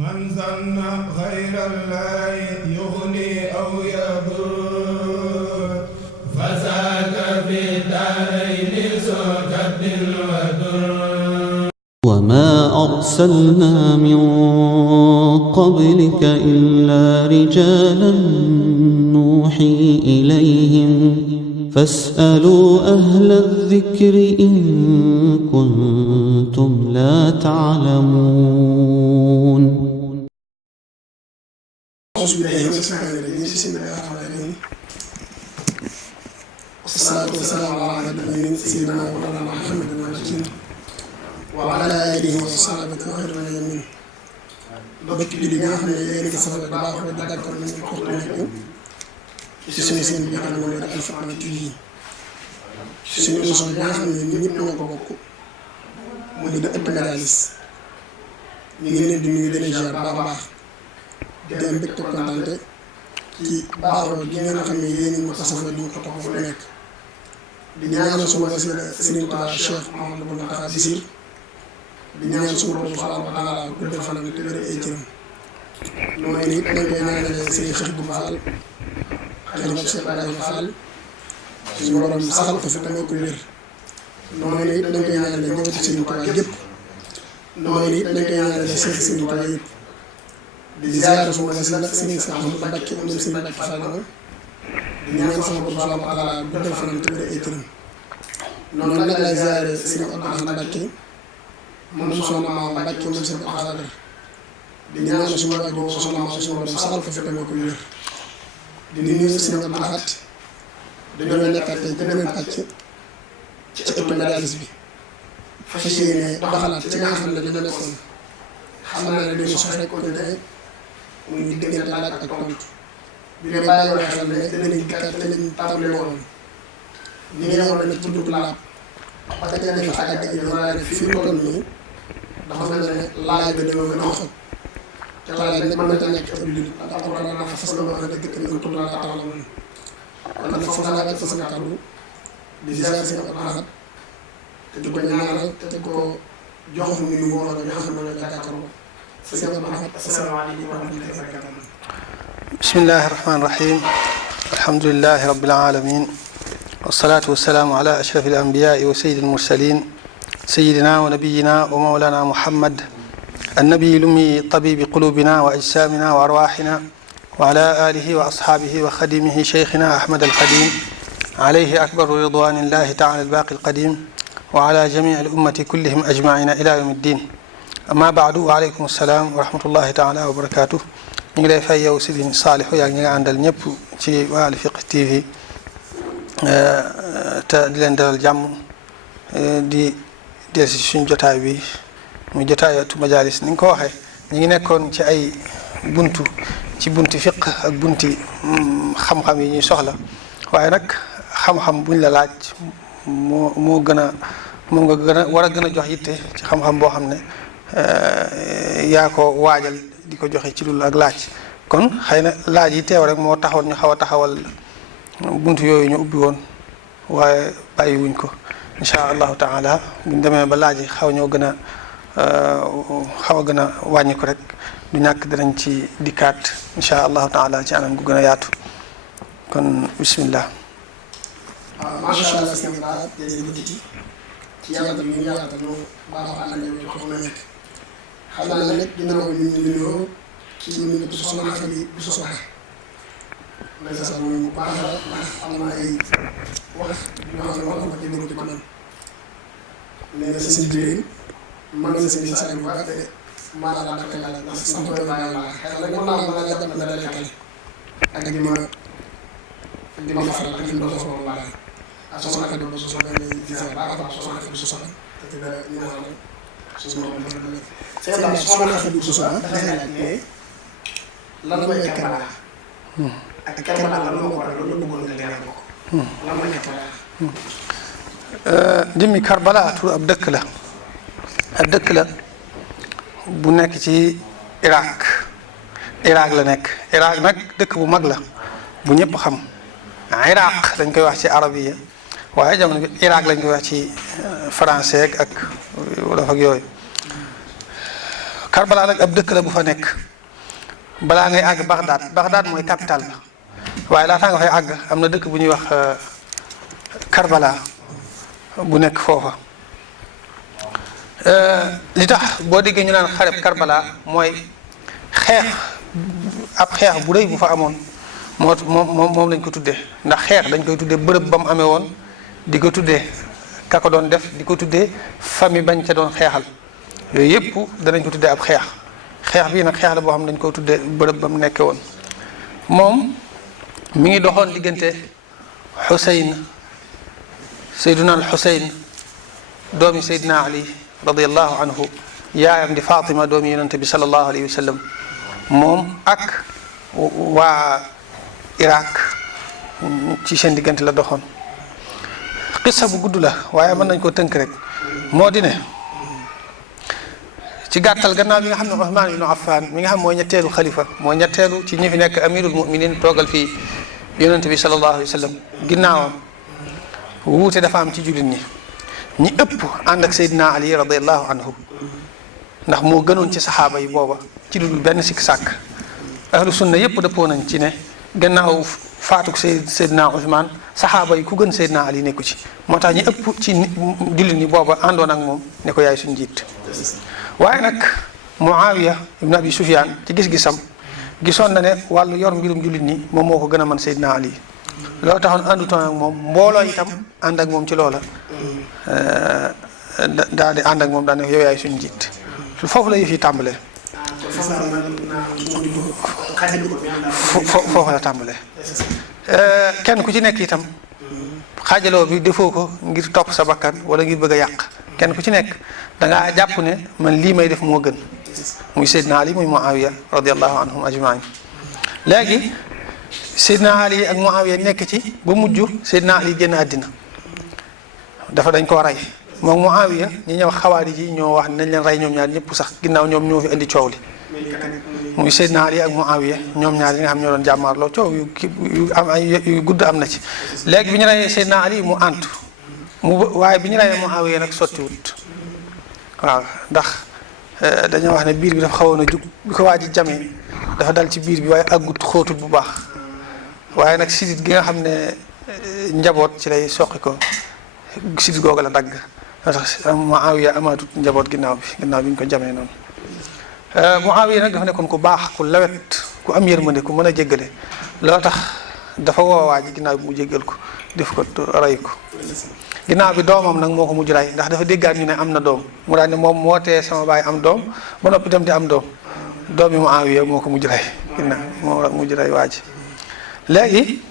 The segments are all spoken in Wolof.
من ظن غير الله يغني أو يضر فزاد في الدارين ذو كد ودر. وما أرسلنا من قبلك إلا رجالا نوحي إليهم فاسألوا أهل الذكر إن كنتم لا تعلمون. أعوذ بالله من الشيطان الرجيم. بسم الله الرحمن الرحيم. والصلاة والسلام على نبينا سيدنا مولانا محمد المكين وعلى آله وصحبه خير المؤمنين. mbokk julli nga xam ne yéen a ngi safoo di baaxoo di dàkkal ñu ko nekk ci suñu seen bi nga xam ne mooy Al Fatma TV ci suñu émission bi nga xam ne ñun ñëpp ñoo ko bokk muy di ëtt Médalis ñu ngi leen di nuyu di leen ziar baax a baax di am mbégte kontaante ci baaxoo gi ngeen xam ne yéen ñu ko safoo di ñu ko topp fu nekk di ñaanal suma wasila Serigne Touba Cheikh Mouhamadou Mountakha Bassir di ñaan suñu borom subhanahu wa taala guddal fanam te wér ay cëram noonu it dañ koy ñaanalee Serigne Cheikh Ibou Fall xalifa Cheikh Ibrahima Fall suñu borom saxal ko fi tamit ko wér noonu it dañ koy ñaanalee njabootu Serigne Touba yëpp noonu it dañ koy ñaanalee Cheikh Serigne Touba yëpp di ziara suma wasila Serigne Cheikh Ahmadou Mbacké moom Serigne Mbacké Fall di ñaan sama borom subhanahu wa taala guddal fanam te wér ay cëram noonu nag lay ziare Serigne Abdourahmane Mbacké moom soxna Maam Mbacké moom seen Abdou di ñaanal suñu waajur soxna Maam suñu borom saxal ko fi tamit ko wér di nuyu Serigne Abdou Lahad dañoo nekkaat tey ci beneen pàcc ci ëttu Médalis bi fas yéene doxalaat ci nga xam ne dañoo nekkoon xam naa ne dañu sof rek konte muy diggante laaj ak tontu bi ne bàyyi woo xel ne dinañ dikkaat te lañ tàmbale woon ñi ngi ñëwoon nag ci dugg laab ba tey dafa fa àgg ak yoon waaye nag fii mu toll nii dafa mel ne laaj bi dañoo gën a xoj te laaj nag mënta nekk ci ab jullit ndax alquran dafa fas la wax ne dëgg in kuntum laa ta'lamuun kon nag foofu laa wàcc sama kàddu di ziar seen Abdou Lahad te di ko ñaanal te ko jox mu nuyu mbooloo bi nga xam ne la jàkkaarloo seen Abdou Lahad asalaamaaleykum wa rahmatullaahi wa barakaatuh. bismillahi rahmaani rahim alhamdulillahi rabbil alamin والصلاة والسلام على أشرف الأنبياء وسيد المرسلين سيدنا ونبينا ومولانا محمد النبي الأمي طبيب قلوبنا وأجسامنا وأرواحنا وعلى آله وأصحابه وخديمه شيخنا أحمد القديم عليه أكبر رضوان الله تعالى الباقي القديم وعلى جميع الأمة كلهم أجمعين إلى يوم الدين أما بعد وعليكم السلام ورحمة الله تعالى وبركاته ñu ngi lay fay yow Serigne Saliou yaa ngi nga àndal ñëpp ci Al Fiqh TV te di leen dalal jàmm di del si suñ jotaay bi muy jotaay ëttu Médalis ni nga ko waxee ñu ngi nekkoon ci ay bunti fiq ak bunti xam-xam yi ñuy soxla waaye nag xam-xam buñ la laaj moo gën a moom nga gën a war a gën a jox yitte ci xam-xam boo xam ne yaa ko waajal di ko joxe ci dul ak laaj kon xëy na laaj yi teew rek moo taxoon ñu xaw a taxawal buntu yooyu ñu ubbi woon waaye bàyyi wuñ ko incha allahu taala buñ demee ba laaj yi xaw a gën a wàññi ko rek du ñàkk danañ ci dikkaat incha allahu taala ci anam gu gën a yaatu kon bismillah. waaw macha allah sëñ Ba jërëjëf ci yaatal ñu yaatal ñu baaxoo ànd ak ko nekk xam naa ne nag dina ko ñu nuyoo ci ñu ne soxna Xadi bu soxla ndeysaan moom bu baax la ndax am na ay wax yoo xam ne wax na ko jëmale ko ci man nee na seen jigéen man na seen saa yu baax te maanaam dakk la ndax sant koy bàyyi laa xëy na mën naa la jàpp ne da lay kale ak di ma faral ak di ma soxla baax soxna Xadi bu soxla lay gisee baax a baax soxna Xadi bu soxla te dina ñu naan soxna Xadi bu soxla dafay laaj ne lan mooy Karbala ak Karbala lan moo ko loolu bëggoon nga leeral ko lan mooy Karbala. jëmmi Karbala tur ab dëkk la bu nekk ci Irak la nekk Irak nag dëkk bu mag la bu ñëpp xam Iraq dañ koy wax ci arabiya waaye jamono bi Irak lañ koy wax ci français ak wolof ak yooyu Karbala nag ab dëkk la bu fa nekk balaa ngay àgg Bagdad mooy capitale ba waaye laataa nga fay àgg am na dëkk bu ñuy wax Karbala bu nekk foofa. li tax boo déggee ñu naan xareb Karbala mooy xeex bu rëy bu fa amoon moom lañ ko tuddee ndax xeex dañ koy tuddee bërëb ba mu amee woon di ko tuddee ka ko doon def di ko tuddee famille bañ ca doon xeexal yooyu yëpp danañ ko tuddee ab xeex bii nag xeex la boo xam ne dañ ko tuddee bërëb ba mu nekkee woon. moom mi ngi doxoon diggante Seydina al Xuseyn doomi Seydina Ali radiyallahu anhu yaayam di Fatima doomi yonente bi sallallahu alayhi wa sallam moom ak waa Irak ci seen diggante la doxoon. qissa bu gudd la waaye mën nañ koo tënk rek moo di ne ci gàttal gannaaw bi nga xam ne Usmaan ibnu Affan mi nga xam mooy ñetteelu xalifa mooy ñetteelu ci ñi fi nekk amirul muminin toogal fii yonente bi sallallahu alayhi wa sallam ginnaawam wuute dafa am ci jullit ñi ëpp ànd ak Seydina Ali radiyallahu anhu ndax moo gënoon ci saxaaba yi booba ci lu dul benn sikk sàkk ahlu sunna yëpp dëppoo nañ ci ne gannaaw faatuk Seydina Usmaan saxaaba yi ku gën Seydina Ali nekku ci moo tax ñi ëpp ci jullit ñi booba àndoon ak moom ne ko yaay suñu njiit. waaye nag Muawiya ibn Abi Sufyaan ci gis-gisam gisoon na ne wàllu yor mbirum jullit ñi moom moo ko gën a mën Seydina Ali loolu taxoon àndutoon ak moom mbooloo itam ànd ak moom ci loola daal di ànd ak moom daal ne yow yaay suñu njiit foofu la yëf yi tàmbalee. foofu la tàmbalee kenn ku ci nekk itam xaajaloo bi defoo ko ngir topp sa bakkan wala ngir bëgg a yàq kenn ku ci nekk da ngaa jàpp ne man lii may def moo gën muy Seydina Ali muy Muawiya radiyallahu anhum ajmain. léegi Seydina Ali ak Muawiya nekk ci ba mujj Seydina Ali génn àddina dafa dañ koo rey moom Muawiya ñi ñëw xawaari ji ñoo wax nañ leen rey ñoom ñaar ñëpp sax ginnaaw ñoom ñoo fi indi coow li muy Seydina Ali ak Muawiya ñoom ñaar yi nga xam ñoo doon jàmmaarloo coow yu gudd am na ci. léegi bi ñu reyee Seydina Ali mu antu waaye bi ñu reyee Muawiya nag sottiwut waaw ndax dañoo wax ne biir bi dafa xawoon a jug bi ko waa ji jamee dafa dal ci biir bi waaye àggut xóotut bu baax waaye nag sidit gi nga xam ne njaboot ci lay soqi ko sidit googu la dagg moo tax Muawiya amaatut njaboot ginnaaw bi ñu ko jamee noonu. Muawiya nag dafa nekkoon ku baax ku lawet ku am yërmande ku mën a jéggale loolu tax dafa woo waa ji ginnaaw bi mu jéggal ko def ko rey ko ginnaaw bi doomam nag moo ko mujj rey ndax dafa déggaat ñu ne am na doom mu daal ne moom moo tee sama baay am doom ba noppi dem di am doom doomi Muawiya moo ko mujj rey ginnaaw moo mujj rey waa ji. léegi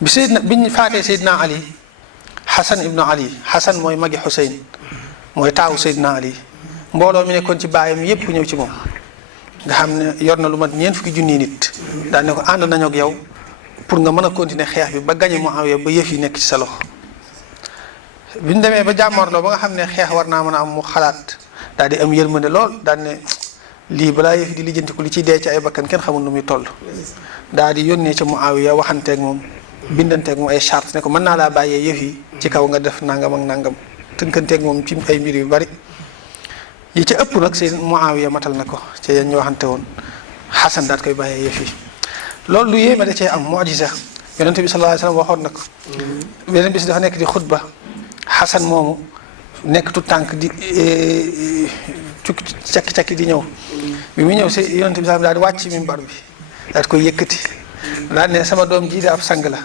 biñ faatee Seydina Ali Xasan ibnu Ali Xasan mooy magi Xuseyn mooy taawu Seydina Ali mbooloo mi nekkoon ci baayam yépp ñëw ci moom nga xam ne yor na lu mat 40 junni nit daal ne ko ànd nañu ak yow pour nga mën a continuer xeex bi ba gañe Muawiya ba yëf yi nekk ci sa loxo. biñ demee ba jàmmarloo ba nga xam ne xeex war naa mën a am mu xalaat daal di am yërmande lool daal ne lii balaa yëf di lijjantiku li ciy dee ci ay bakkan kenn xamul nu muy toll daal di yónnee ca Muawiya waxanteeg moom bindanteeg moom ay charte ne ko mën naa laa bàyyee yëf yi ci kaw nga def nangam ak nangam tënkanteeg moom ci ay mbir yu bari yi ci ëpp nag seen Muawiya matal na ko ci yéen ñu waxante woon Xasan daat koy bàyyee yëf yi. loolu lu yéeme da cee am mu'jiza yonente bi sallallahu alayhi wasallam waxoon na ko beneen bis dafa nekk di xutba Xasan moomu nekk tu tànk di cakki di ñëw bi mu ñëw si yonente bi daal di wàcc mimbar bi daal di koy yëkkati daal ne sama doom jii de ab sang la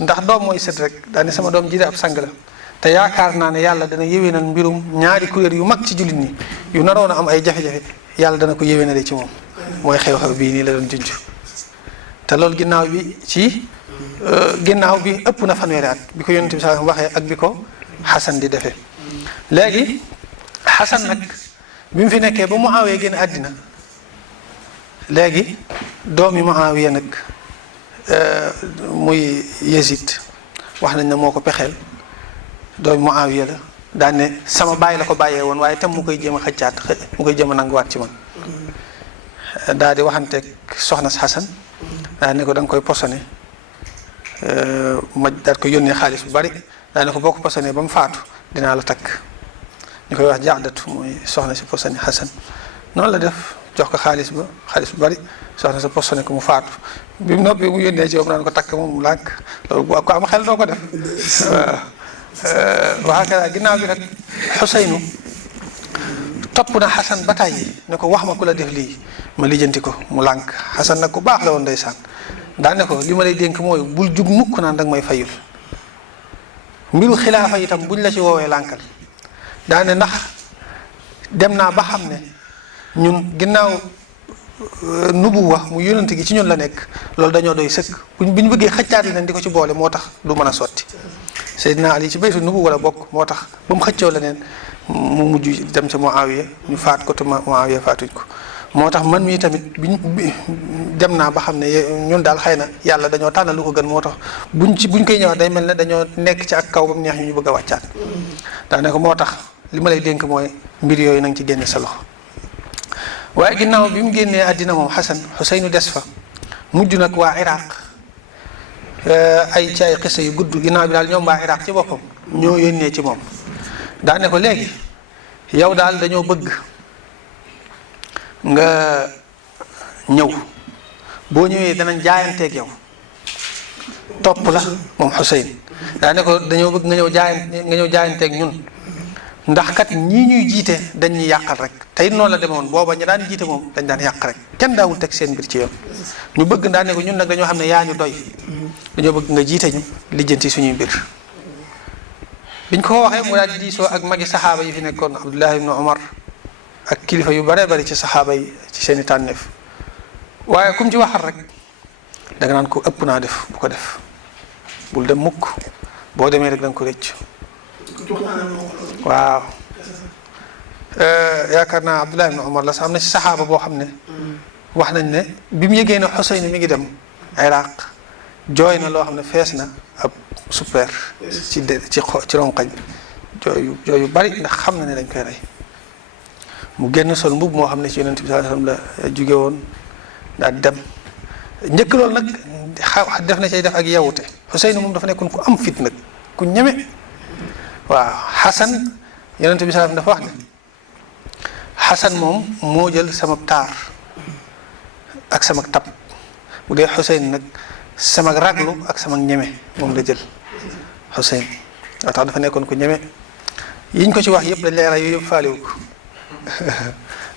ndax doom mooy sët rek daal ne sama doom jii de ab sang la te yaakaar naa ne yàlla dana yéwénal mbirum ñaari kuréel yu mag ci jullit ñi yu naroon a am ay jafe-jafe yàlla dana ko yéwénale ci moom mooy xew-xew bii nii la doon junj te loolu ginnaaw bi ëpp na fanweeri at bi ko yonent bi sallallahu alayhi wasallam waxee ak bi ko Xasan di defee. léegi Xasan nag bi mu fi nekkee ba Muawiya génn àddina léegi doomi Muawiya nag muy Yazid wax nañ ne moo ko pexeel doomi Muawiya la daan ne sama baay la ko bàyyee woon waaye tam mu koy jéem a xëccaat mu koy jéem a nanguwaat ci man daal di waxanteeg soxna Xasan daal ne ko da nga koy posone ma daal ko yónnee xaalis bu bari daal ne ko boo ko posone ba mu faatu dinaa la takk ñu koy wax jaadatu mooy soxna si posone Xasan noonu la def jox ko xaalis bu bari soxna sa posone ko mu faatu bi mu noppi mu yónnee ci moom naan ko takk moom mu lànk loolu bu ko am xel doo ko def waaw waxaa ginnaaw bi nag Xuseynu topp na Xasan ba tàyyi ne ko wax ma ku la def lii ma lijjanti ko mu lànk Xasan nag ku baax la woon ndeysaan daa ne ko li ma lay dénk mooy bul jug mukk naan danga may fayul mbiru xilaafa itam buñ la ci woowee lànkal daa ne ndax dem naa ba xam ne ñun ginnaaw nubuwa mu yonent gi ci ñun la nekk loolu dañoo doy sëkk bu ñu bëggee xëccaat leneen di ko ci boole moo tax du mën a sotti Seydina Ali ci baytu nubuwa la bokk moo tax ba mu xëccoo leneen mu mujj dem ca Muawiya ñu faat ko te Muawiya faatuñ ko moo tax man mii tamit dem naa ba xam ne ñun daal xëy na yàlla dañoo tànn lu ko gën moo tax buñ koy ñëwaat day mel ne dañoo nekk ci ak kaw ba mu neex ñu bëgg a wàccaat daanaka moo tax li ma lay dénk mooy mbir yooyu na nga ci génne sa loxo waaye ginnaaw bi mu génnee àddina moom Xasan Xuseynu des fa mujj nag waa Iraq ci ay xisa yu gudd ginnaaw bi daal ñoom waa Iraq ci boppam ñoo yónnee ci moom daane ko léegi yow daal dañoo bëgg nga ñëw boo ñëwee danañ jaayanteeg yow topp la moom Xuseyn daane ko dañoo bëgg nga ñëw jaayanteeg ñun ndax kat ñii ñuy jiite dañ ñuy yàqal rek tey noonu la demoon booba ñu daan jiite moom dañ daan yàq rek kenn daawul teg seen mbir ci yoon ñu bëgg daane ko ñun nag dañoo xam ne yaa ñu doy dañoo bëgg nga jiite ñu lijjanti suñuy mbir biñ ko waxee mu daal di diisoo ak magi saxaaba yi fi nekkoon Abdullah ibn Umar ak kilifa yu bare bari ci saxaaba yi ci seen i tànneef waaye kum ci waxal rek danga naan ko ëpp naa def bu ko def bul dem mukk boo demee rek da nga ko rëcc waaw yaakaar naa Abdullah ibn Umar la sax am na ci saxaaba boo xam ne wax nañ ne bi mu yëgee ne Xuseyn mi ngi dem Iraq jooy na loo xam ne fees na ab super ci ronqañ jooyu bari ndax xam na ne dañ koy rey mu génn sol mbubb moo xam ne ci yonent bi sallallahu alayhi wasallam la jóge woon daal dem njëkk loolu nag def na cay def ak yewute Xuseyn moom dafa nekkoon ku am fit nag ku ñeme waaw Xasan yonent bi sallallahu alayhi wasallam dafa wax ne Xasan moom moo jël sama taar ak sama tab bu dee Xuseyn nag sama raglu ak sama ñeme moom la jël Xuseyn waa tax dafa nekkoon ku ñeme yiñ ko ci wax yëpp dañ leeral yooyu yëpp faalewu ko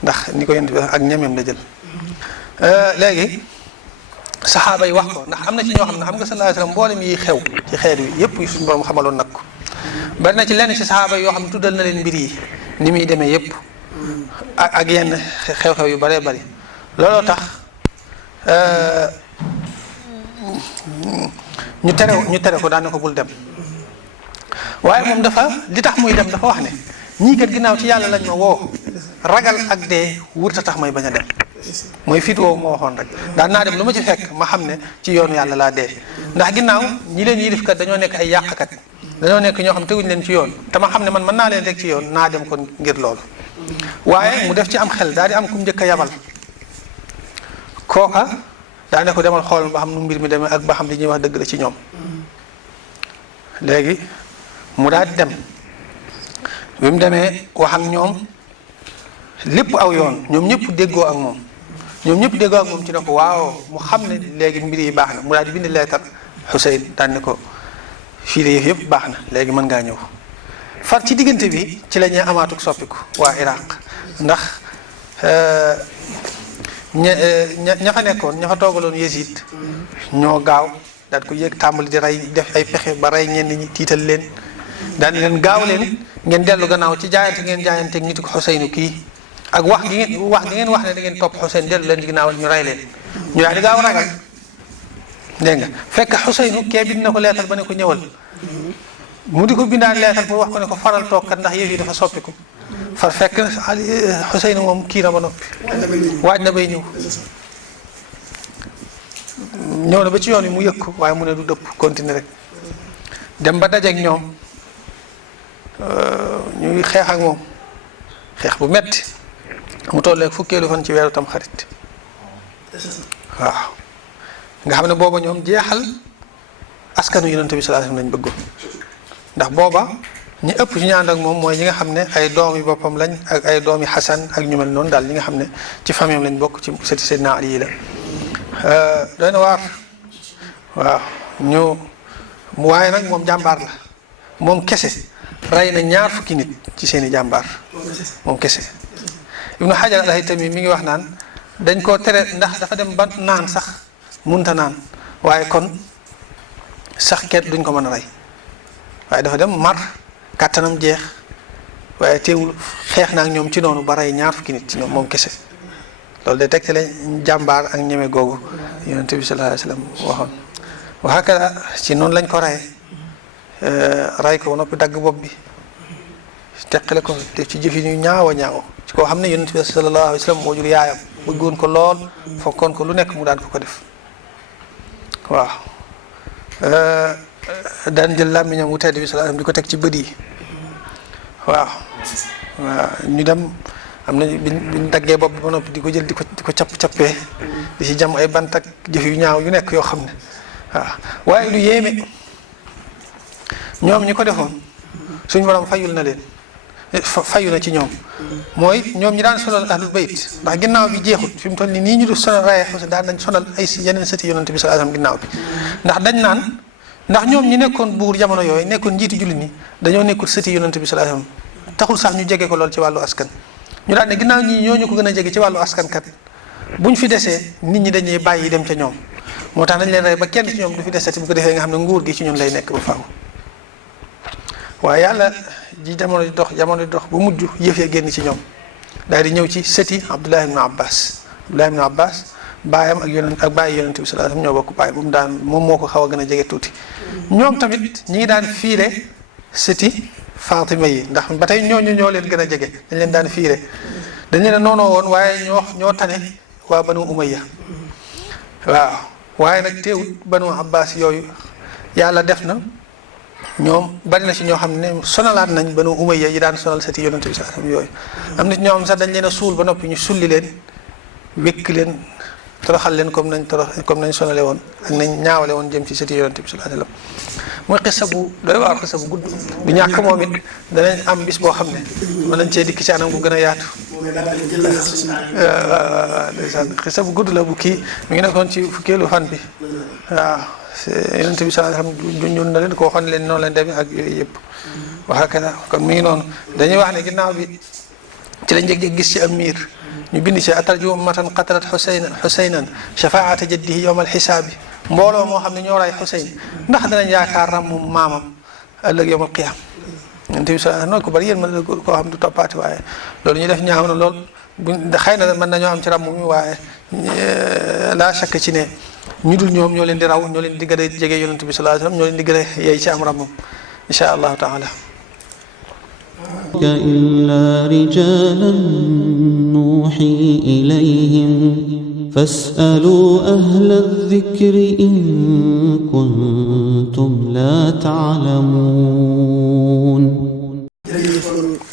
ndax ni ko yonent bi ak ñemeem la jël léegi saxaaba yi wax ko ndax am na ci ñoo xam ne xam nga sallallahu alayhi wasallam mboolem yi xew ci xeet wi yëpp yu suñu borom xamaloon nag ko bari na ci lenn ci saxaaba yi yoo xam ne tuddal na leen mbir yi ni muy demee yëpp ak yenn xew-xew yu baree bari looloo tax ñu tere ko daan ko bul dem waaye moom dafa li tax muy dem dafa wax ne ñii kat ginnaaw ci yàlla lañ ma woo ragal ak dee wurta tax may bañ a dem mooy fit woowu moo waxoon rek daan naa dem lu ma ci fekk ma xam ne ci yoonu yàlla laa dee ndax ginnaaw ñi leen yilif kat dañoo nekk ay yàqkat dañoo nekk ñoo xam teguñ leen ci yoon te ma xam ne man mën naa leen teg ci yoon naa dem kon ngir loolu waaye mu def ci am xel daal di am ku njëkk a yabal kooka daa ne ko demal xool ba xam nu mbir mi demee ak ba xam li ñuy wax dëgg la ci ñoom léegi mu daal di dem bi mu demee wax ak ñoom lépp aw yoon ñoom ñëpp déggoo ak moom ci ne ko waaw mu xam ne léegi mbir yi baax na mu daal di bind leetar Xuseyn daan ne ko fii la yëpp baax na léegi mën ngaa ñëw far ci diggante bi ci la ñuy amaatuk soppiku waa Iraq ndax ña fa nekkoon ña fa toogaloon Yezid ñoo gaaw daal ko yéeg tàmbali di rey def ay pexe ba rey ñenn ñi tiital leen daan leen gaaw leen ngeen dellu gannaaw ci jaayanteeg nit ko Xuseynu kii ak wax gi ngeen wax ne da ngeen topp Xuseyn dellu leen ci ginnaaw ñu rey leen ñu daal di gaaw ragal dégg nga fekk Xuseynu kee bind na ko leetal ba ne ko ñëwal mu di ko bindaan leetal pour wax ko ne ko faral toog kat ndax yëf yi dafa soppiku far fekk Xuseynu moom kii na ba noppi waaj na bay ñëw na ba ci yoon yi mu yëg ko waaye mu ne du dëpp continuer rek dem ba dajeek ñoom ñuy xeex ak moom xeex bu metti mu tolleeg fukkeelu fan ci weeru tam xarit waaw nga xam ne booba ñoom jeexal askanu yonent bi sallallahu alayhi wasallam lañ bëggoon ndax booba ñi ëpp ci ñu ànd ak moom mooy ñi nga xam ne ay doomi boppam lañ ak ay doomi Xasan ak ñu mel noonu daal ñi nga xam ne ci famille lañ bokk ci sëti Seydina Ali yi la doy na waar waaw waaye nag moom jàmbaar la moom kese rey na 20 fukki nit ci seeni jàmbaar moom kese. Ibnu Hajar al-Haytami mi ngi wax naan dañ koo tere ndax dafa dem ba naan sax munta naan waaye kon sax kenn duñ ko mën a rey waaye dafa dem mar kàttanam jeex waaye teewul xeex na ak ñoom ci noonu ba rey 20 fukki nit ci ñoom moom kese. loolu day tegtale jàmbaar ak ñeme googu Yonent bi sallallahu alayhi wa sallam waxoon waxakala ci noonu lañ ko rey ko noppi dagg bopp bi teqale ko def ci jëf yi ñu ñaaw a ñaaw ci koo xam ne Yonent bi sallallahu alayhi wa sallam moo jur yaayam bëggoon ko lool fokkoon ko lu nekk mu daan ko def waaw daan jël làmmiñam wu tedd bi sallallahu alayhi wa sallam di ko teg ci bët yi waaw ñu dem am na biñ daggee bopp bi ba noppi di ko jël di ko cappee di ci jam ay bant ak jëf yu ñaaw yu nekk yoo xam ne waaw waaye lu yéeme ñoom ñi ko defoon suñu borom fayul na leen fayu na ci ñoom mooy ñoom ñi daan sonal ahlul bayt ndax ginnaaw bi jeexut fi mu toll nii ñu du sonal raye Xuseyn daan nañ sonal ay yeneen sëti Yonent bi sallallahu alayhi wasallam ginnaaw bi ndax dañ naan ndax ñoom ñi nekkoon buur jamono yooyu nekkoon njiitu jullit ñi dañoo nekkul sëti Yonent bi sallallahu alayhi wasallam taxul sax ñu jege ko lool ci wàllu askan ñu daan ne ginnaaw ñi ñooñu ko gën a jege ci wàllu askan kat buñ fi desee nit ñi dañuy bàyyi dem ca ñoom moo tax dañ leen rey ba kenn ci ñoom du fi desati bu ko defee nga xam ne nguur gi ci ñun lay nekk ba faaw waaye yàlla ji jamono di dox bu mujj yëf ya génn ci ñoom daal di ñëw ci sëti Abdullah ibn Abbas baayam ak bàyyi Yonent bi sallallahu alayhi wasallam ñoo bokk baay moom moo ko xaw a gën a jege tuuti ñoom tamit ñi ngi daan fiile sëti Fatima yi ndax ba tey ñoo leen gën a jege dañ leen daan fiire dañ leen a noonoo woon waaye ñoo tane waa Banu Umayya waaw waaye nag teewut Banu Abbas yooyu yàlla def na ñoom bari na ci ñoo xam ne sonalaat nañ Banu Umayya yi daan sonal sëti Yonent bi sallallahu alayhi wasallam yooyu am na ñoo xam sax dañ leen a suul ba noppi ñu sulli leen wékk leen toroxal leen comme nañ sonale woon ak nañ ñaawale woon jëm ci sëti Yonent bi sallallahu alayhi wasallam mooy xisa bu doy waar xisa bu gudd du ñàkk moom it danañ am bis boo xam ne mën nañ cee dikk ci anam gu gën a yaatu ndeysaan xisa bu gudd la bu kii mi ngi nekkoon ci fukkeelu fan bi waaw Yonent bi sallallahu alayhi wasallam junjoon na leen ko waxoon leen noonu leen demee ak yooyu yëpp waxakada kon mi ngi noonu dañuy wax ne ginnaaw bi ci lañ jeg gis ci am miir ñu bind ci atarju ummatan qatalat xusaynan shafaata jaddihi yawma alxisaabi mbooloo moo xam ne ñoo ray Xuseyn ndax danañ yaakaar ràmmu maamam ëllëg yawmal qiyaam Yonent bi sallallahu alayhi wasallam ko bari yéen mën na koo xam du toppaati waaye loolu ñu def ñaaw na lool xëy na mën nañoo am ci ràmm mi waaye laa shakk ci ne ñu dul ñoom ñoo leen di raw ñoo leen di gën a jege Yonent bi sallallahu alayhi wasallam ñoo leen di gën a yey ci am ràmmam insha allahu taala إلا رجالا نوحي إليهم فاسألوا أهل الذكر إن كنتم لا تعلمون.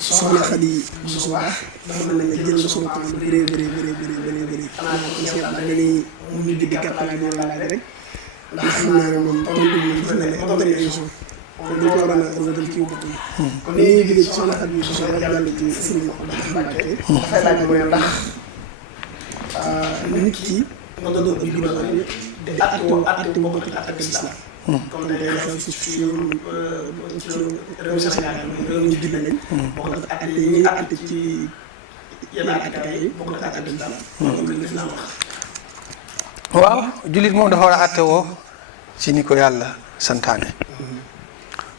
soxna Xadi su baax dafa mel ne jël na sunu temps bu bëree bëri xanaa ko si da ngay ñu di gàttal di laaj rek ndax xam naa ne moom tontu bi dafa mel ne tontu yi émission kon du ko waroon a dal ci wutu kon dañuy jógee ci soxna Xadi su rek jàll ci Sëriñ Mbàkke dafay laaj mooy ndax nit ki nga doon bi bi di atte boo ko atte l'islam comme day xew ci réew Sénégal réew ñu julli lañ bokk na atte yi ñuy atte ci yenn attekat yi bokk na atte dara comme li l'islam wax waaw jullit moom dafa war a atte woo ci ni ko yàlla santaane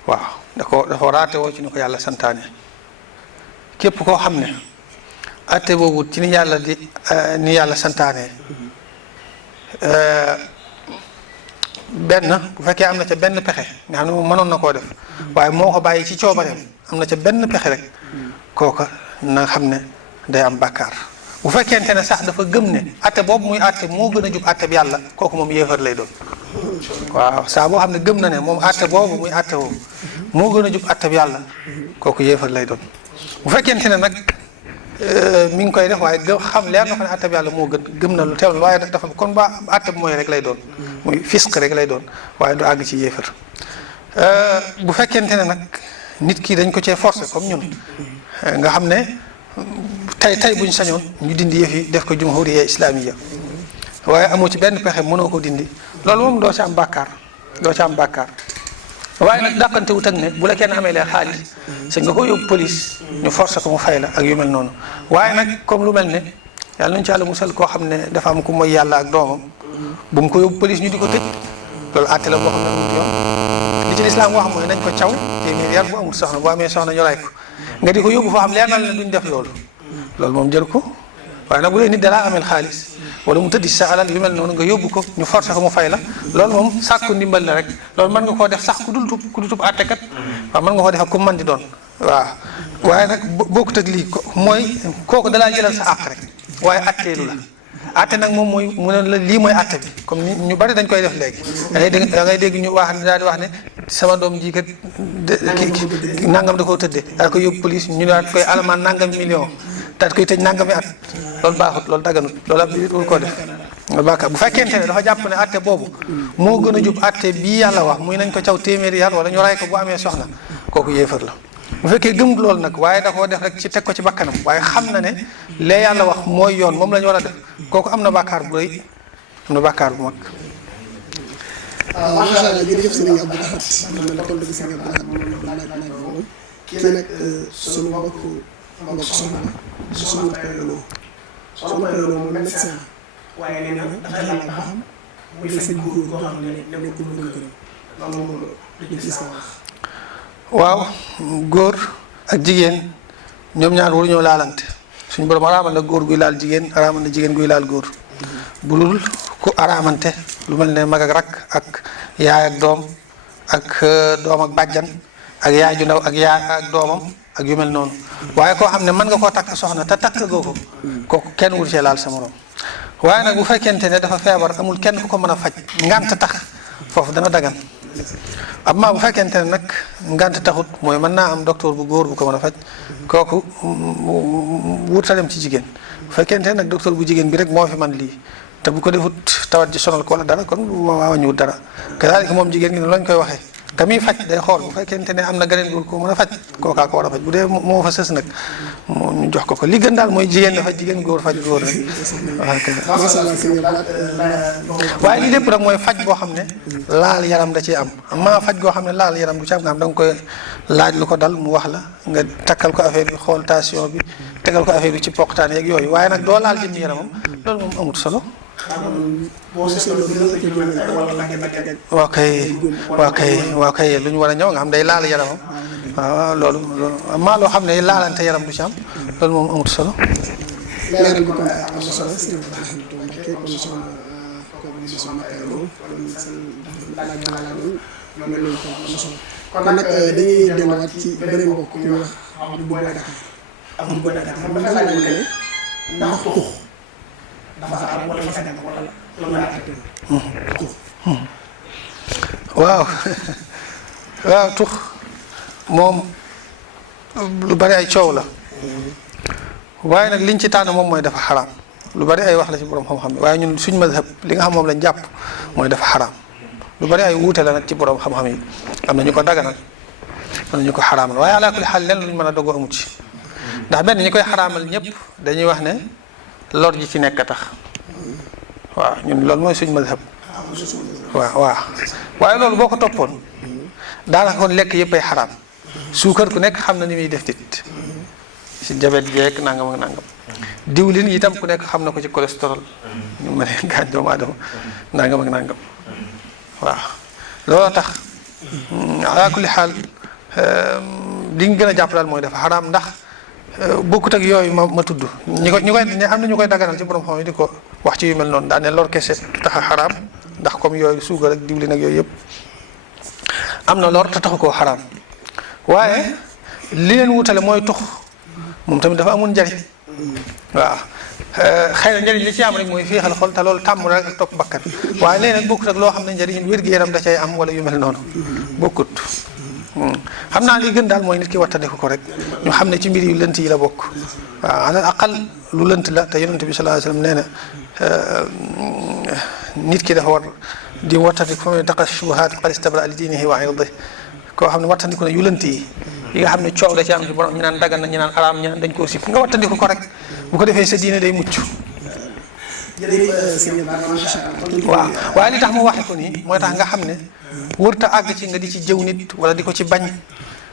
waaw dafa war a atte woo ci ni ko yàlla santaane képp koo xam ne atte boobu ci ni yàlla santaane benn bu fekkee am na ca benn pexe nga xam ne moom mënoon na koo def waaye moo ko bàyyi ci coobareem am na ca benn pexe rek kooka na xam ne day am bàkkaar bu fekkente ne sax dafa gëm ne atte boobu muy atte moo gën a jub atte bi yàlla kooku moom yéefar lay doon waaw saa boo xam ne gëm na ne moom atte boobu muy atte boobu moo gën a jub atte bi yàlla kooku yéefar lay doon bu fekkente ne nag mi ngi koy def waaye xam leer na ko ne atte bi yàlla moo gëm na lu teewlu waaye nag dafa kon ba atte bi mooy rek lay doon muy fisq rek lay doon waaye du àgg ci yéefar bu fekkente ne nag nit ki dañ ko cee forcer comme ñun nga xam ne tey buñ sañoon ñu dindi yëf yi def ko jumhuriya islamiya waaye amoo ci benn pexe mënoo ko dindi loolu moom doo ci am bàkkaar waaye nag dàqante wut ak ne bu la kenn amee lee xaalis sa nga ko yóbbu police ñu forcer ko mu fay la ak yu mel noonu waaye nag comme lu mel ne yàlla nañu ci yàlla musal koo xam ne dafa am ku mooy yàlla ak doomam bu mu ko yóbbu police ñu di ko tëj loolu àtte la boo xam ne amul yoon li ci lislaam wax mooy nañ ko caw téeméer yar bu amul soxna bu amee soxna ñu ray ko nga di ko yóbbu foo xam leer na la ne duñ def loolu moom jël ko waaye nag bu dee nit dalaa amel xaalis wala mu tëddi sa alal yu mel noonu nga yóbbu ko ñu forcé ko mu fay la loolu moom sàkku ndimbal la rek loolu mën nga koo def sax ku dul tub àttekat waaw mën nga koo def ak ku mën di doon waaw waaye nag bokkut ak lii mooy kooku dalaa jëlal sa àq rek waaye àtteelu la àtte nag moom mooy mu ne la lii mooy àtte bi comme ni ñu bari dañ koy def léegi da ngay dégg ñu wax daal di wax ne sama doom ji kat nangam da koo tëddee daal koy yóbbu police ñu daal koy alamaan nangam million daal koy tëj nangami at loolu baaxut loolu daganut loolu ab nit wul koo def loolu baaxut bu fekkente ne dafa jàpp ne àtte boobu moo gën a jub àtte bii yàlla wax muy nañ ko caw téeméeri yar wala ñu ray ko bu amee soxna kooku yéefar la bu fekkee gëmut loolu nag waaye da koo def rek ci teg ko ci bakkanam waaye xam na ne lee yàlla wax mooy yoon moom la ñu war a def kooku am na bàkkaar bu rëy am na bàkkaar bu mag. waaw macha allah jërëjëf sëriñ Abdou Lahad man kon dëgg sëriñ Abdou Lahad moom laaj boobu kii nag sunu mbokk soxna la soxna Payoloo soxna Payoloo moom médecin waaye nee na dafa laaj ba xam bu dee sëñ góor boo xam ne nekkul bu gërëm loolu moom lu ci sa wax. waaw góor ak jigéen ñoom ñaar waru ñoo laalante suñu borom araamal na góor guy laal jigéen araamal na jigéen guy laal góor bu dul ku araamante lu mel ne mag ak rakk ak yaay ak doom ak doom ak bàjjan ak yaay ju ndaw ak yaay ak doomam ak yu mel noonu waaye koo xam ne mën nga koo takk soxna te takk goo ko kooku kenn wul cee laal sa morom waaye nag bu fekkente ne dafa feebar amul kenn ku ko mën a faj ngant tax foofu dana dagan amma bu fekkente ne nag ngant taxut mooy mën naa am docteur bu góor bu ko mën a faj kooku wut sa dem ci jigéen bu fekkente ne nag docteur bu jigéen bi rek moo fi man lii te bu ko defut tawat ji sonal ko wala dara kon waa wàññiwut dara kadaalika moom jigéen gi ne lañ koy waxee ka muy faj day xool bu fekkente ne am na ganeen góor ko mën a faj kookaa ko war a faj bu dee moo fa sës nag ñu jox ko li gën daal mooy jigéen na faj jigéen góor faj góor rek waaye lii lépp rek mooy faj boo xam ne laal yaram da ciy am amma faj goo xam ne laal yaram du ci am nga xam da nga koy laaj lu ko dal mu wax la nga takkal ko affaire bi xool tension bi tegal ko affaire bi ci poqtaan yeeg yooyu waaye nag doo laal jëmmi yaramam loolu moom amut solo. waaw kay lu ñu war a ñëw nga xam day laal yaramam waaw loolu maa loo xam ne laalante yaram du ci am loolu moom amut solo. leeral bi kon am na solo sëriñ Mbacke kon soxna kooku di soxna Payoloo kon nag dañuy delluwaat ci beneen mbokk ñu wax Abdou Boy Dakar Abdou Boy Dakar man dafa laaj ne ndax tux dafa am wala dafa dem wala la mën a àtteel tux waaw tux moom lu bari ay coow la waaye nag liñ ci tànn moom mooy dafa xaraam lu bari ay wax la ci borom xam-xam yi waaye ñun suñ mazhab li nga xam moom lañ jàpp mooy dafa xaraam lu bari ay wuute la nag ci borom xam-xam yi am na ñu ko daganal am na ñu ko xaraamal waaye alaa kulli xaal lenn luñ mën a dogu amu ci ndax benn ñi koy xaraamal ñëpp dañuy wax ne lor ji ci nekk a tax waaw ñun loolu mooy suñ mazhab waaw waaye loolu boo ko toppoon daanaka kon lekk yëpp ay xaraam suukar ku nekk xam na ni muy def nit ci jabet jeeg nangam ak nangam diwlin itam ku nekk xam na ko ci cholestérol ñu mën a gaañ doomu aadama nangam ak nangam waaw looloo tax ala kulli xaal li ñu gën a jàpp daal mooy dafa xaraam ndax bokkut ak yooyu ma tudd ñi koy am na ñu koy daganal ci borom xam yi di ko wax ci yu mel noonu daan ne lor kese tax a xaraam ndax comme yooyu suukar ak diwlin ak yooyu yëpp am na lor te taxu koo xaraam waaye li leen wutale mooy tux moom tamit dafa amul njariñ waaw xëy na njariñ li ci am rek mooy féexal xol te loolu tàmm rek ak topp bakkan waaye léegi nag bokkut ak loo xam ne njariñ wér-gu-yaram da cay am wala yu mel noonu bokkut xam naa li gën daal mooy nit ki wattandiku ko rek ñu xam ne ci mbir yu lënt yi la bokk waaw alal aqal lu lënt la te yonent bi sallallahu alayhi wasallam nee na nit ki dafa war di wattandiku fa man ittaqa shubuhaat faqad istabra li diinihi wa irdihi koo xam ne wattandiku na yu lënt yi yi nga xam ne coow da ci am ci borom ñu naan dagan na ñu naan araam ñu naan dañ koo sib nga wattandiku ko rek bu ko defee sa diine day mucc. waaw waaye li tax mu waxe ko nii mooy tax nga xam ne wërta àgg ci nga di ci jëw nit wala di ko ci bañ.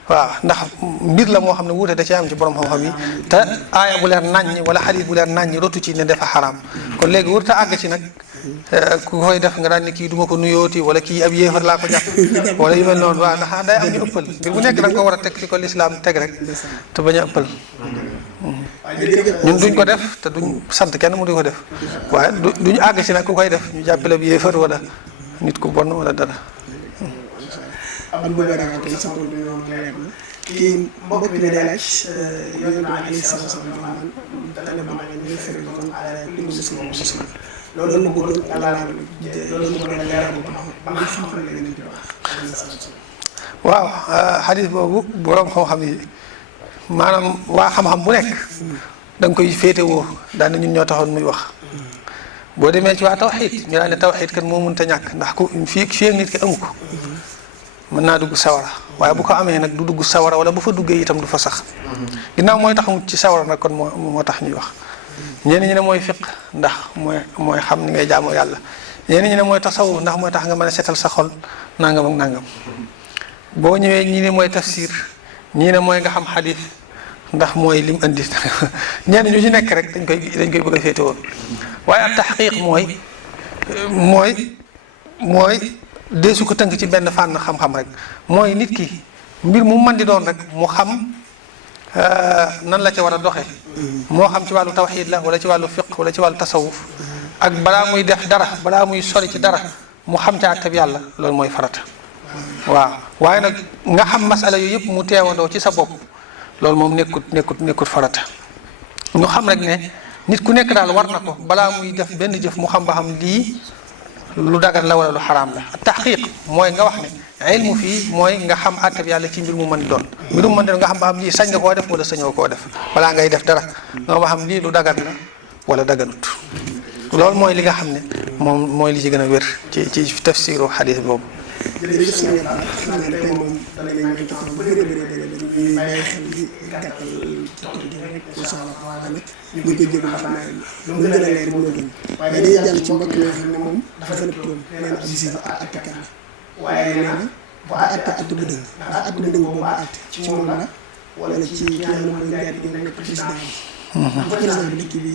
waaw ndax mbir la moo xam ne wuute da ci am ci borom xam-xam yi te aaya bu leer naññ wala xadiis bu leer naññ rotu ci ne dafa xaraam kon léegi wërta àgg ci nag ku koy def nga daan ne kii duma ko nuyooti wala kii ab yéefar laa ko jàpp wala yu mel noonu waaw ndax day am ñu ëppal mbir bu nekk da nga ko war a teg fi ko lislaam teg rek te bañ a ëppal ñun duñ ko def te duñ sant kenn mu di ko def waaye duñ àgg ci nag ku koy def ñu jàppale ab yéefar wala nit ku bon wala dara. am bu baax a sax kii mbokk mi day laaj yonent bi alayhi salaatu wa salaam tane ba ñu fere kon dund muslim loolu la bëggoon loolu la bëggoon leeral ba nga xam-xam la ngeen di wax. waaw xadis boobu borom xam-xam yi maanaam waa xam-xam bu nekk da nga koy féetewoo daan ñun ñoo taxoon muy wax boo demee ci waa tawxiid ñu daan ne tawxiid kan moo mënta ñàkk ndax ku fii ak nit ki amu ko mën naa dugg sawara waaye bu ko amee nag du dugg sawara wala bu fa duggee itam du fa sax ginnaaw mooy tax mu ci sawara nag kon moo tax ñuy wax ñenn ñi ne mooy fiq ndax mooy xam ni ngay jaamoo yàlla ñenn ñi ne mooy tasawuf ndax mooy tax nga mën a setal sa xol nangam ak nangam boo ñëwee ñii ne mooy tafsir ñii ne mooy nga xam xadis ndax mooy lim andi ñenn ñu ci nekk rek dañ koy bëgg a féete woon waaye ak taxqiq mooy deesu ko tënk ci benn fànn xam-xam rek mooy nit ki mbir mu mën di doon rek mu xam nan la ca war a doxe moo xam ci wàllu tawxiid la wala ci wàllu fiq wala ci wàllu tasawuf ak balaa muy def dara balaa muy sori ci dara mu xam ca àtte bi yàlla loolu mooy farata waaw waaye nag nga xam masala yooyu yëpp mu teewandoo ci sa bopp loolu moom nekkut farata ñu xam rek ne nit ku nekk daal war na ko balaa muy def benn jëf mu xam ba xam lii lu dagan la wala lu xaraam la taxqiq mooy nga wax ne ilmu fii mooy nga xam àtte bi yàlla ci mbir mu mën doon mbir mu mën doon nga xam ba xam lii sañ nga koo def wala sañoo koo def balaa ngay def dara nga ba xam lii lu dagan la wala daganut loolu mooy li nga xam ne moom mooy li ci gën a wér ci tafsiru xadis boobu. jërëjëf sëñ Ba xam ne tey moom danañ mën taxaw bu bëri bàyyi xel di gàttal ci tur gi rek incha allah waaye nag ñu koy jéem a xam ne lu mu gën a leer bu loolu waaye dañuy jàll ci mbokk mi nga xam ne moom dafa nëb turam nee na ab juge attekat la waaye nee na bu atte bu dëng ndax atte bu dëng boobu atte ci moom la wala ci ki nga xam ne mooy njaat gi nekk président bi président bi dëkk bi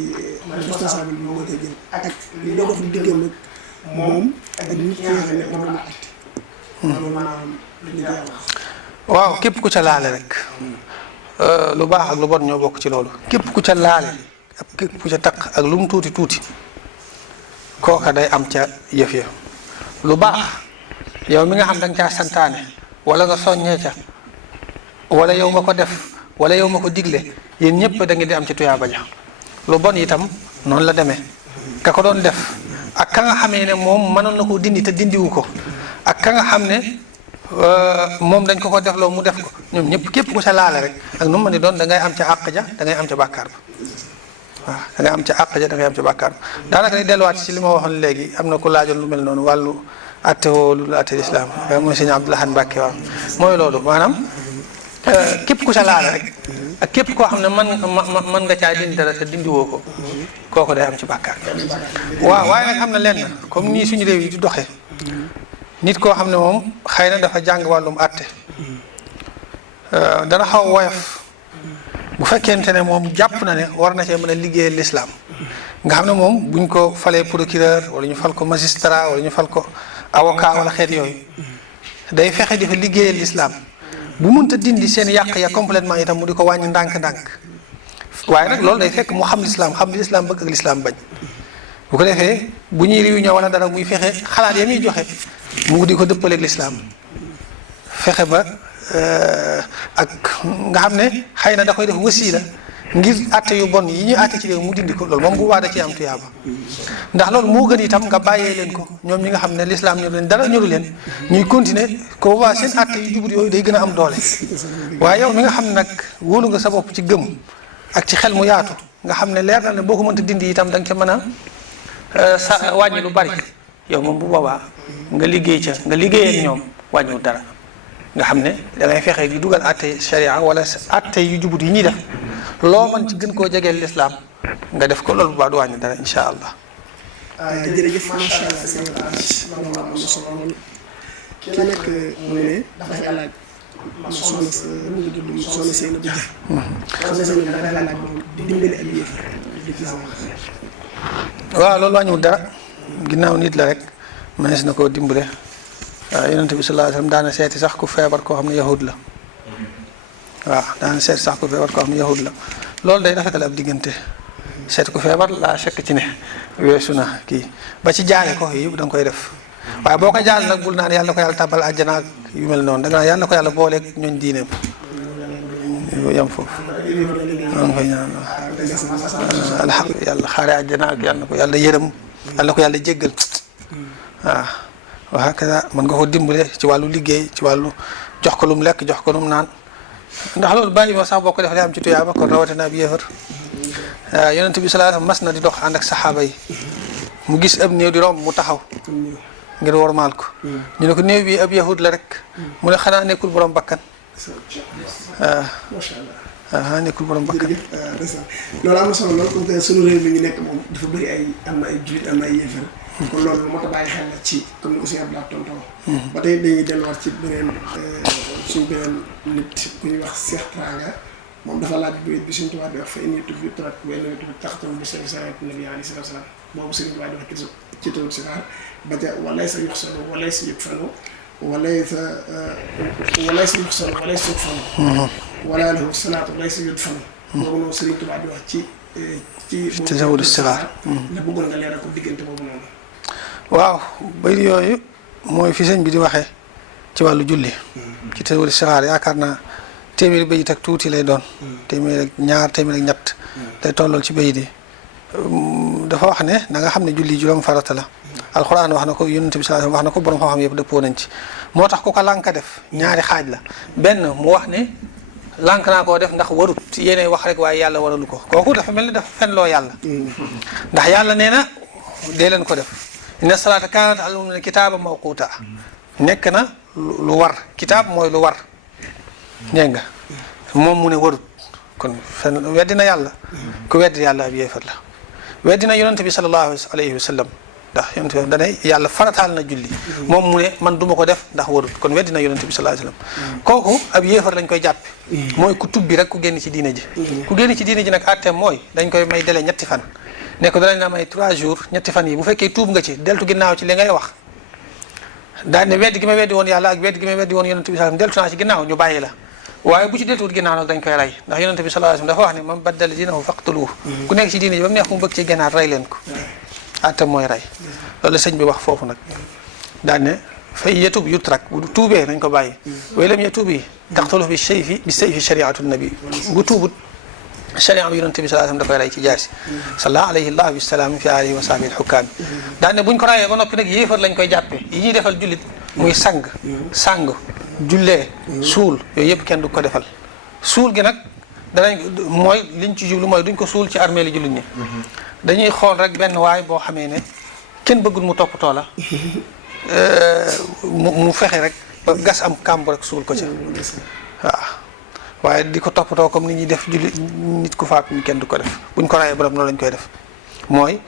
responsable bi moo koy jël ak li dox diggam nag moom ak nit ki nga xam ne moom la atte waaw képp ku ca laale rek lu baax ak lu bon ñoo bokk ci loolu képp ku ca laale ak képp ku ca taq ak lu mu tuuti tuuti kooka day am ca yëf ya lu baax yow mi nga xam da nga caa santaane wala nga soññee ca wala yow ma ko def wala yow ma ko digle yéen ñëpp da ngeen di am ci tuyaaba ja lu bon itam noonu la demee ka ko doon def ak ka nga xamee ne moom mënoon na koo dindi te dindiwu ko ak ka nga xam ne moom dañ ko defloo mu def ko ñoom ñëpp képp ku ca laale rek ak nu mu mën di doon da ngay am ca àq ja da ngay am ca bàkkaar ba waaw da ngay am ca àq ja da ngay am ca bàkkaar ba daanaka day delluwaat ci li ma waxoon léegi am na ku laajoon lu mel noonu wàllu atte woo lu atte lislaam mooy sëñ Abdou Lahad Mbacke waaw mooy loolu maanaam képp ku ca laale rek ak képp koo xam ne mën nga caa dindi dara te dindiwoo ko kooku day am ci bàkkaar waaw waaye nag am na lenn comme nii suñu réew yi di doxee nit koo xam ne moom xëy na dafa jàng wàllum àtte dana xaw woyof bu fekkente ne moom jàpp na ne war na cee mën a liggéeyal lislaam nga xam ne moom buñ ko falee procureur wala ñu fal ko magistrat wala ñu fal ko avocat wala xeet yooyu day fexe di fa liggéeyal lislaam bu mënta dindi seen yàq ya complètement itam mu di ko wàññi ndànk-ndànk waaye nag loolu day fekk mu xam lislaam xam li lislaam bëgg ak lislaam bañ bu ko defee bu ñuy réunion wala dara muy fexe xalaat ya muy joxe mu di ko dëppaleeg lislaam fexe ba ak nga xam ne xëy na da koy def wasiila ngir àtte yu bon yi ñuy àtte ci réew mu dindi ko loolu moom bu baax da ci am tuyaaba ndax loolu moo gën itam nga bàyyee leen ko ñoom ñi nga xam ne lislaam ñoru leen dara ñoru leen ñuy continuer ko waa seen àtte yu jubut yooyu day gën a am doole waaye yow mi nga xam ne nag wóolu nga sa bopp ci gëm ak ci xel mu yaatu nga xam ne leer na ne boo ko mënta dindi itam da nga ca mën a sa wàññi lu bari yow moom bu boobaa nga liggéey ca nga liggéey ak ñoom wàññiwul dara nga xam ne da ngay fexe di dugal atte sharia wala atte yu jubut yi ñuy def loo mën ci gën koo jegeel lislaam nga def ko loolu bu baax du wàññi dara incha allah. jërëjëf macha allah sëñ loolu am na solo lool ki nekk mu ne dafay laaj soxna sa mu ngi tudd soxna Seyna bu Dia soxna Seyna dafay laaj moom di dimbali ak yéefar di fi waaw loolu wàññiwul dara ginnaaw nit la rek mënees na koo dimbale waaw yonent bi sallallahu alayhi wasallam daana seeti sax ku feebar koo xam ne yahud la waaw daana seeti sax ku feebar koo xam ne yahud la loolu day rafetal ab diggante seet ku feebar laa fekk ci ne weesu na kii ba ci jaale ko yëpp da nga koy def waaye boo ko jaal nag bul naan yàlla ko yàlla tàbbal àjjana ak yu mel noonu da nga naan yàlla ko yàlla booleeg ñooñ diineem yam foofu maa ngi koy ñaan alhamdulilah yàlla xaare àjjana ak yàlla ko yàlla yërëm yàlla ko yàlla jéggal waaw wax dëgg mën nga ko dimbale ci wàllu liggéey ci wàllu jox ko lu mu lekk jox ko lu mu naan ndax loolu bàyyi ma sax boo ko def day am ci tuyaaba kon rawatina ab yéefar waaw yonent bi sallallahu alayhi wasallam mas na di dox ànd ak saxaaba yi mu gis ab néew di romb mu taxaw ngir wormaal ko ñu ne ko néew bi ab yahud la rek mu ne xanaa nekkul borom bakkan waaw nekkul borom bakkan loolu am na solo lool comme que sunu réew mi ñu nekk moom dafa bëri ay am na ay jullit am na ay yéefar kon loolu lu mot a bàyyi xel la ci comme ni ko sëñ Abdoulaye tontoo ba tey dañuy delluwaat ci beneen suñu beneen nit ku ñuy wax Cheikh Tranga moom dafa laaj bu bi suñu tubaab di wax fa in yutub trak wenn yutub taxatam bi seen saret nabi alayhi salaatu salaam boobu sëriñ tubaab di wax ci tawut si xaar ba ca walay sa yuxsanu walay sa yëg fanu walay sa yuxsanu walay sa yëg fanu wala lahu salaatu walay sa yëg fanu boobu noonu sëriñ tubaab di wax ci tasawudu sixaar la bëggoon nga leeral ko diggante boobu noonu. waaw bayit yooyu mooy fi sëñ bi di waxee ci wàllu julli ci tasawudu sixaar yaakaar naa téeméeri bayit ak tuuti lay doon téeméer ak ñaar téeméer ak ñett lay tollool ci bayit yi dafa wax ne da nga xam ne julli juróom farata la alxuraan wax na ko yonent bi sallallahu alayhi wasallam wax na ko borom xam-xam yëpp dëppoo nañ ci moo tax ku ko lànka def ñaari xaaj la benn mu wax ne lànk naa koo def ndax warut yéenay wax rek waaye yàlla waralu ko kooku dafa mel ni dafa fenloo yàlla ndax yàlla nee na dee leen ko def inna salaata kaanat alal mu'miniina kitaaba mawquuta nekk na lu war kitaab mooy lu war dégg nga moom mu ne warut kon fen weddi na yàlla ku weddi yàlla ab yéefar la weddi na yonent bi sallallahu alayhi wa sallam ndax yonent bi dane yàlla farataal na julli moom mu ne man duma ko def ndax warut kon weddi na yonent bi sallallahu alayhi wa sallam kooku ab yéefar lañ koy jàppe mooy ku tubbi rek ku génn ci diine ji ku génn ci diine ji nag àtteem mooy dañ koy may délai ñetti fan ne ko danañ la may 3 jours ñetti fan yi bu fekkee tuub nga ci deltu ginnaaw ci li ngay wax daal ne weddi gi ma weddi woon yàlla ak weddi gi ma weddi woon yonent bi sallallahu alayhi wa sallam deltu naa ci ginnaaw ñu bàyyi la waaye bu ci deltuwut ginnaaw nag dañ koy rey ndax yonent bi sallallahu alayhi wasallam dafa wax ne man baddala diinahu faqtuluhu ku nekk ci diine ji ba mu neex mu bëgg ci gennaat rey leen ko attam mooy rey loolu sëñ bi wax foofu nag daan ne fay yetub yutrak bu tuubee nañ ko bàyyi way lam yetubi taqtuluhu bi sayfi shariatu nabi bu tuubut sharia bi yonent bi sallallahu alayhi wasallam da koy rey ci jaasi sallallahu alayhi wa sallam fi alihi wa sahbihi alxukkaam daan ne buñ ko reyee ba noppi nag yéefar lañ koy jàppe yi ñuy defal jullit muy sàng jullee suul yooyu yëpp kenn du ko defal suul gi nag danañ mooy liñ ci jublu mooy duñ ko suul ci armée li jullit ñi dañuy xool rek benn waay boo xamee ne kenn bëggul mu toppatoo la mu fexe rek ba gas am kàmb rek suul ko ci waaw waaye di ko toppatoo comme ni ñuy def jullit nit ku faatu ni kenn du ko def buñ ko rayee borom noonu lañ koy def mooy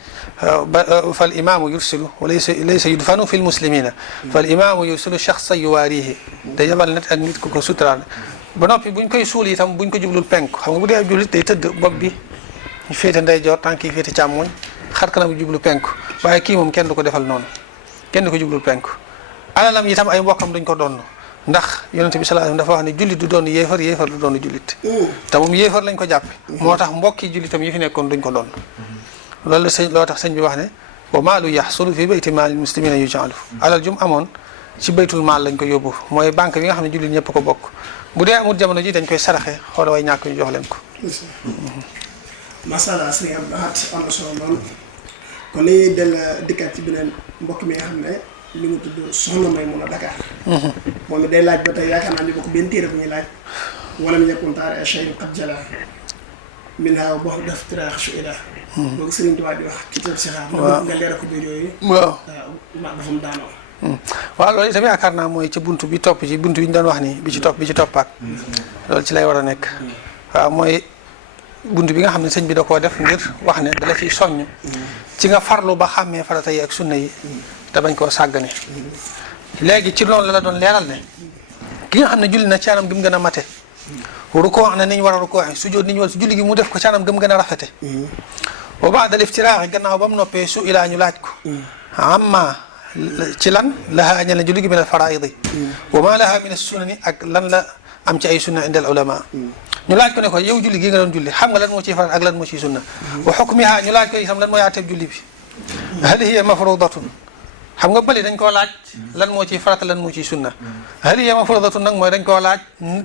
fal imaamu yursilu laysa yudfanu fi lmuslimina fal imaamu yursilu shaxsa yuwaarihi da yabal nit ak nit ku ko suturaal ba noppi buñ koy suul itam buñ ko jublul penku xam nga bu dee ab jullit day tëdd bopp bi féete ndeyjoor tànk yi féete càmmoñ xar kanam jublu penku waaye kii moom kenn du ko defal noonu kenn du ko jublul penku alalam itam ay mbokkam duñ ko donn ndax yonent bi sallallahu alayhi wasallam dafa wax ne jullit du doon yéefar yéefar du doon jullit te moom yéefar lañ ko jàppe moo tax mbokki jullitam yi fi nekkoon duñ ko doon loolu la sëñ loo tax sëñ bi wax ne wa maalu yaxsulu fi bayti maalil muslimina yuj'alu alal jum amoon ci baytul maal lañ ko yóbbu mooy banque bi nga xam ne jullit ñëpp ko bokk bu dee amul jamono ji dañ koy saraxe xoola way ñàkk ñu jox leen ko macha allah sëñ Abdou Lahad am na solo lool kon ni del dikkaat ci beneen mbokk mi nga xam ne li nga tudd soxna May mun a Dakar moom it day laaj ba tey yaakaar naa ni bokk benn téere bu ñuy laaj wala mu nekkoon taar shay'un qad jala min ha boo def tiraax su ila boobu Sëriñ Tuubaa di wax ci tëb si xaar nga leeral ko biir yooyu waaw ma dafa mu daanoo waaw loolu itam yaakaar naa mooy ci buntu bi topp ci buntu yi ñu doon wax nii bi ci toppaat loolu ci lay war a nekk waaw mooy buntu bi nga xam ne sëñ bi da koo def ngir wax ne dala ciy soññ ci nga farlu ba xàmmee farata yi ak sunna yi te bañ koo sàggane léegi ci loolu la doon leeral ne ki nga xam ne julli na ci anam gi mu gën a mate rukoo na ni ñu war a rukoo sujjóot ni ñu war julli gi mu def ko ci anam gi mu gën a rafete wa ba'da al-iftiraax gannaaw ba mu noppee su ilaa ñu laaj ko amma ci lan laha ñel na julli gi min al-faraa'idi wa ma laha min as-sunani ak lan la am ci ay sunna indal ulama ñu laaj ko ne ko yow julli gi nga doon julli xam nga lan moo ciy farat ak lan moo ciy sunna wa hukmiha ñu laaj ko itam lan mooy àtteeb julli bi hal hiya mafrudatun xam nga bëli dañ koo laaj lan moo ciy farata lan moo ciy sunna hal hiya mafrudatun nag mooy dañ koo laaj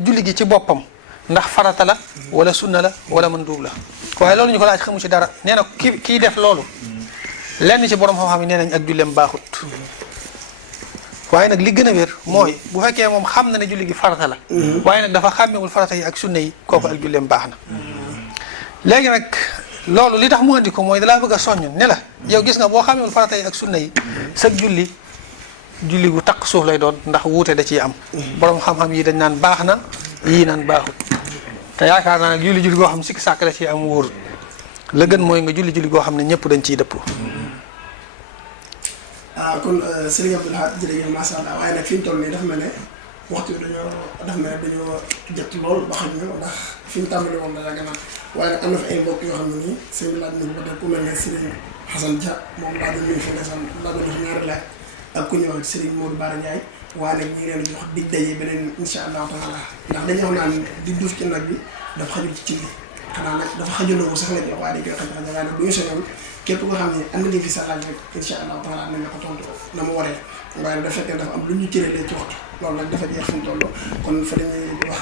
julli gi ci boppam ndax farata la wala sunna la wala manduub la waaye loolu ñu ko laaj xamu ci dara nee na kii def loolu lenn ci borom xam-xam yi nee nañ ak julleem baaxut waaye nag li gën a wér mooy bu fekkee moom xam na ne julli gi farata la waaye nag dafa xàmmewul farata yi ak sunna yi kooku ak julleem baax na léegi nag loolu li tax mu andi ko mooy dalaa bëgg a soññ ne la yow gis nga boo xàmmewul farata yi ak sunna yi sa julli gu taq suuf lay doon ndax wuute da ciy am borom xam-xam yi dañ naan baax na yii naan baaxut te yaakaar naa nag julli goo xam sikk sàkk da ciy am wóor la gën mooy nga julli goo xam ne ñëpp dañ ciy dëppoo. kon Serigne Abdou Lahad jërëjëf macha allah waaye nag fi mu toll nii dafa mel ne waxtu bi dañoo jot lool ba xam ne ndax fi mu tàmbali woon la yàgg naa waaye nag am na fi ay mbokk yoo xam ne nii seen laaj nañu ba tey ku mel ne Serigne Hassan Dia moom laa doon nuyu fi ndeysaan laa doon def ñaari laaj ak ku ñëw ak Serigne Modou Bara Ndiaye waaye nag ñu ngi leen di jox dig daje beneen incha allahu taala ndax dañuy wax naan di duuf ci nag bi dafa xajul ci cin bi xanaa nag dafa xajuloo ko sax lañ wax waaye dañ koy xaj waaye nag bu ñu soñoon képp koo xam ne am na fi sa laaj rek incha allahu taala nañ la ko tontu na mu waree waaye nag dafa fekk dafa am lu ñu cëralee ci waxtu loolu nag dafa jeex fi mu toll kon fa dañuy wax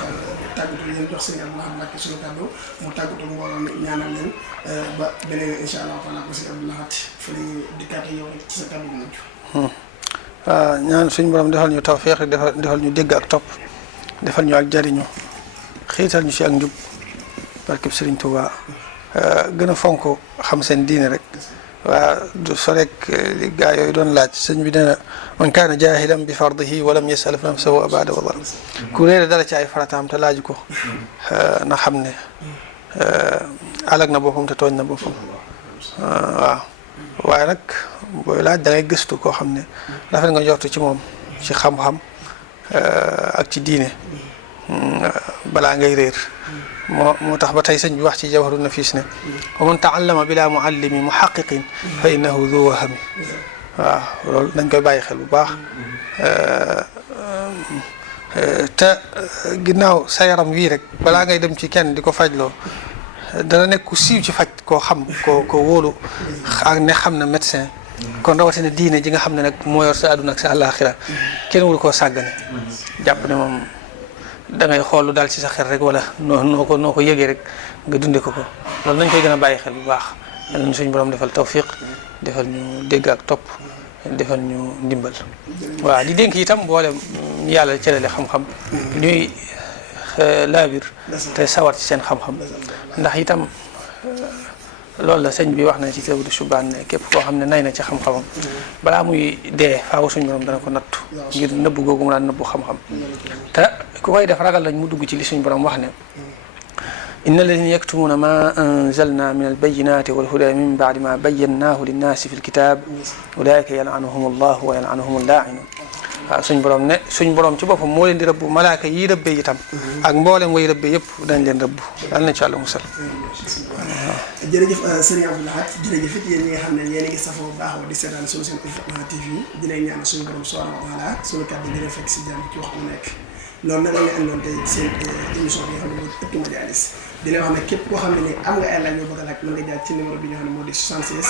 tàggatu yéen jox sëñ Abdou Lahad Mbacké suñu kàddu mu tàggatu mbooloo mi ñaanal leen ba beneen incha allahu taala ko sëñ Abdou Lahad fa dañuy dikkaate yow rek ci sa kàddu bu mujj. waaw ñaan suñu borom defal ñu tawfeex defal ñu dégg ak topp defal ñu ak jariñu xiital ñu ci ak njub barkeb Sëriñ Tuubaa gën a fonk xam seen diine rek waa du so rek li gaa yooyu doon laaj sëñ bi nee na man kaana jaahilan bi fardihi walam yasal nafsahu abada wa zalam ku réere dara ci ay farataam te laaj ko na xam ne alag na boppam te tooñ na boppam waaw waaye nag booy laaj da ngay gëstu koo xam ne rafet nga njortu ci moom ci xam-xam ak ci diine balaa ngay réer moo tax ba tey sëñ bi wax ci jawharu nafis ne wa man taallama bila muallimi muhaqiqin fa innahu du wahami waaw loolu dañ koy bàyyi xel bu baax te ginnaaw sa yaram wii rek balaa ngay dem ci kenn di ko fajloo dana nekk ku siiw ci faj koo xam ko wóolu ak ne xam na médecin kon rawatina diine ji nga xam ne nag moo yor sa àdduna ak sa àllaaxira kenn wul koo sàggane jàpp ne moom da ngay xool lu daal ci sa xel rek wala noo ko yëgee rek nga dunde ko loolu nañ koy gën a bàyyi xel bu baax yal na suñu borom defal tawfiq defal ñu dégg ak topp defal ñu ndimbal waaw di dénk itam boole yàlla cërale xam-xam ñuy laabir te sawar ci seen xam-xam ndax itam loolu la sëñ bi wax na ci Tazawudu Shubaan ne képp koo xam ne nay na ci xam-xamam balaa muy dee faaw suñu borom dana ko nattu ngir nëbbu googu mu daan nëbbu xam-xam te ku koy def ragal lañ mu dugg ci li suñu borom wax ne inna alladina yaktumuuna ma anzalna min albayinati walhuda min baadi ma bayyannaahu linnaasi fi lkitab ulaika yalanuhum allahu wa yalanuhum allaainun waaw suñ borom ci boppam moo leen di rëbb malaaka yi rëbbee itam ak mboolem way rëbbee yëpp dañ leen rëbb daal nañ ci àlla musal jërëjëf Serigne Abdou Lahad jërëjëf it yéen ñi nga xam ne yéen a ngi safoo bu baax di seetaan suñu seen Hikma TV di leen ñaan suñu borom subhanahu wa taala suñu kàddu di leen fekk si jàmm ci waxtu nekk loolu nag la ñu àndoon tey seen émission bi nga xam ne moo di Ëttu Majaalis di leen wax ne képp koo xam ne ni am nga ay laaj yoo bëgg a laaj mën nga jaar ci numéro bi nga xam ne moo di 76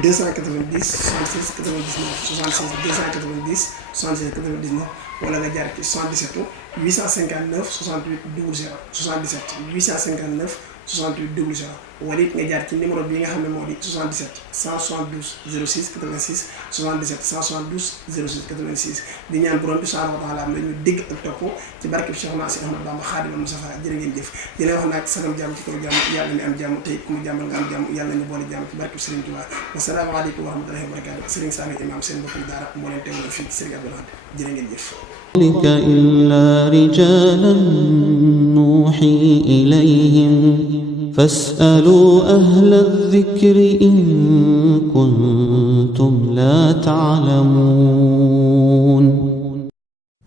290 76 99 76 290 76 99 wala nga jaar ci 77 859 68 00 77 859 68 00 wala it nga jaar ci numéro bi nga xam ne moo di 77 172 06 86 77 172 06 86 di ñaan borom bi subhanahu wa taala am na ñu dégg ak topp ci barkeb Cheikh Cheikh Ahmadou Bamba Khadimal Moustapha jërë ngeen jëf di leen wax nag sagam jàmm ci kaw jàmm yàlla mi am jàmm tey ku mu jàmmal nga am jàmm yàlla ñu boole jàmm ci barkeb Serigne Touba wasalaamaaleykum wa rahmatullahi wa barakatuh Serigne Saliou imam seen mbokkum daara moo leen teewal fii ci Serigne Abdoul Ahad jërë ngeen jëf إلا رجالا نوحي إليهم فاسألوا أهل الذكر إن كنتم لا تعلمون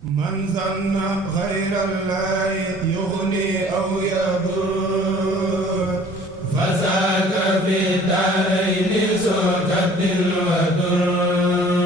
من ظن غير الله يغني أو يضر فذاك في دار